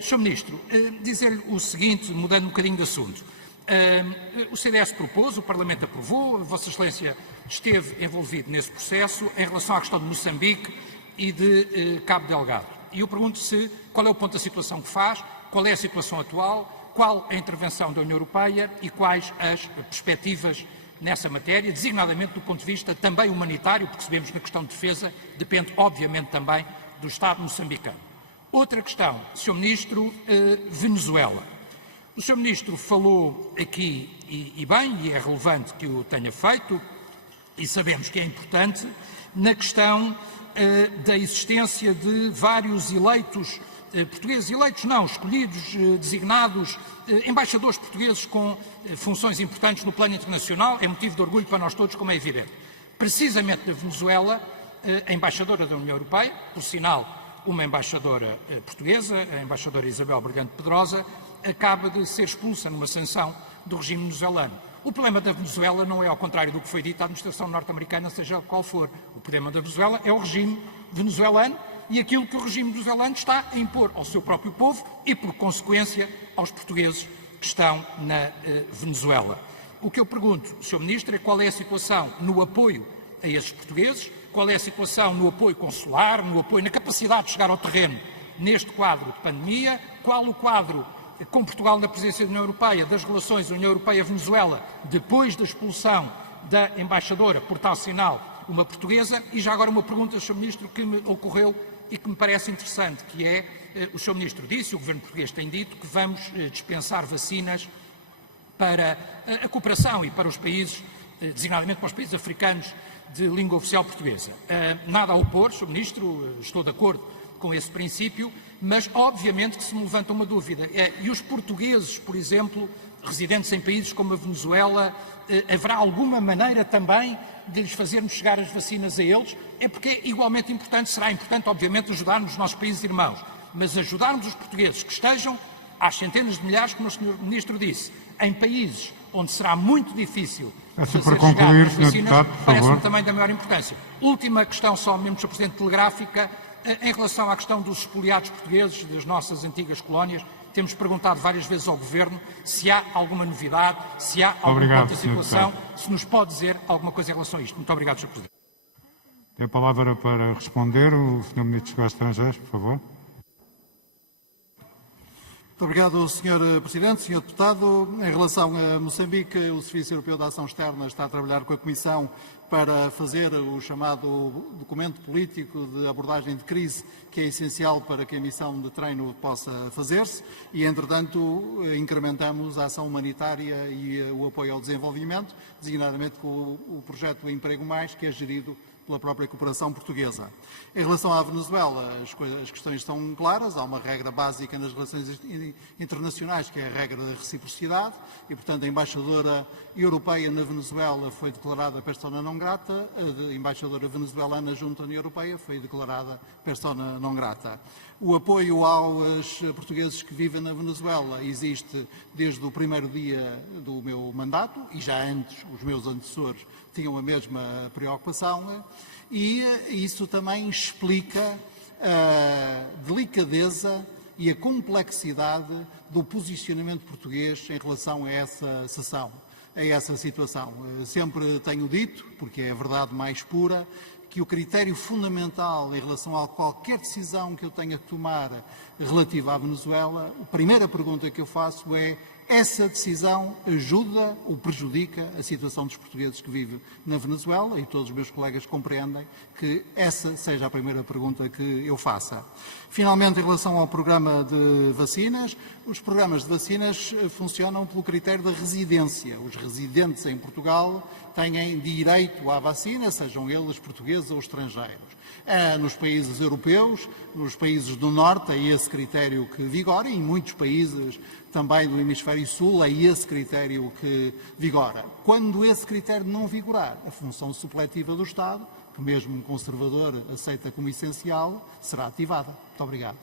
Sr. Ministro, dizer-lhe o seguinte, mudando um bocadinho de assunto. O CDS propôs, o Parlamento aprovou, a Vossa Excelência esteve envolvido nesse processo em relação à questão de Moçambique e de Cabo Delgado. E eu pergunto-se qual é o ponto da situação que faz, qual é a situação atual, qual a intervenção da União Europeia e quais as perspectivas nessa matéria, designadamente do ponto de vista também humanitário, porque sabemos que a questão de defesa depende, obviamente, também do Estado moçambicano. Outra questão, Sr. Ministro, Venezuela. O Sr. Ministro falou aqui, e bem, e é relevante que o tenha feito, e sabemos que é importante, na questão da existência de vários eleitos portugueses, eleitos não, escolhidos, designados, embaixadores portugueses com funções importantes no plano internacional, é motivo de orgulho para nós todos, como é evidente. Precisamente na Venezuela, a embaixadora da União Europeia, por sinal, uma embaixadora portuguesa, a embaixadora Isabel Brilhante Pedrosa, acaba de ser expulsa numa sanção do regime venezuelano. O problema da Venezuela não é, ao contrário do que foi dito, a administração norte-americana, seja qual for. O problema da Venezuela é o regime venezuelano e aquilo que o regime venezuelano está a impor ao seu próprio povo e, por consequência, aos portugueses que estão na Venezuela. O que eu pergunto, Sr. Ministro, é qual é a situação no apoio a esses portugueses, qual é a situação no apoio consular, no apoio, na capacidade de chegar ao terreno neste quadro de pandemia, qual o quadro com Portugal na presidência da União Europeia, das relações União Europeia-Venezuela, depois da expulsão da embaixadora, por tal sinal, uma portuguesa, e já agora uma pergunta, Sr. Ministro, que me ocorreu e que me parece interessante, que é, o Sr. Ministro disse, o Governo português tem dito, que vamos dispensar vacinas para a cooperação e para os países, designadamente para os países africanos de língua oficial portuguesa. Nada a opor, Sr. Ministro, estou de acordo com esse princípio, mas obviamente que se me levanta uma dúvida. E os portugueses, por exemplo, residentes em países como a Venezuela, haverá alguma maneira também de lhes fazermos chegar as vacinas a eles? É porque é igualmente importante, será importante, obviamente, ajudarmos os nossos países irmãos, mas ajudarmos os portugueses que estejam às centenas de milhares, como o Sr. Ministro disse, em países onde será muito difícil fazer chegar as vacinas, parece-me também da maior importância. Última questão, só mesmo, Sr. Presidente, telegráfica, em relação à questão dos expoliados portugueses das nossas antigas colónias. Temos perguntado várias vezes ao Governo se há alguma novidade, se há alguma outra situação, se nos pode dizer alguma coisa em relação a isto. Muito obrigado, Sr. Presidente. Tem a palavra para responder o Sr. Ministro dos Negócios Estrangeiros, por favor. Muito obrigado, Sr. Presidente. Sr. Deputado, em relação a Moçambique, o Serviço Europeu de Ação Externa está a trabalhar com a Comissão para fazer o chamado documento político de abordagem de crise, que é essencial para que a missão de treino possa fazer-se e, entretanto, incrementamos a ação humanitária e o apoio ao desenvolvimento, designadamente com o projeto Emprego Mais, que é gerido pela própria cooperação portuguesa. Em relação à Venezuela, as questões estão claras, há uma regra básica nas relações internacionais, que é a regra da reciprocidade, e, portanto, a embaixadora europeia na Venezuela foi declarada persona non grata, a embaixadora venezuelana junto à União Europeia foi declarada persona non grata. O apoio aos portugueses que vivem na Venezuela existe desde o primeiro dia do meu mandato, e já antes os meus antecessores tinham a mesma preocupação, e isso também explica a delicadeza e a complexidade do posicionamento português em relação a essa sessão, a essa situação. Sempre tenho dito, porque é a verdade mais pura, que o critério fundamental em relação a qualquer decisão que eu tenha que tomar relativa à Venezuela, a primeira pergunta que eu faço é: essa decisão ajuda ou prejudica a situação dos portugueses que vivem na Venezuela? E todos os meus colegas compreendem que essa seja a primeira pergunta que eu faça. Finalmente, em relação ao programa de vacinas, os programas de vacinas funcionam pelo critério da residência. Os residentes em Portugal têm direito à vacina, sejam eles portugueses ou estrangeiros. Nos países europeus, nos países do Norte, é esse critério que vigora, e em muitos países também do Hemisfério Sul é esse critério que vigora. Quando esse critério não vigorar, a função supletiva do Estado, que mesmo um conservador aceita como essencial, será ativada. Muito obrigado.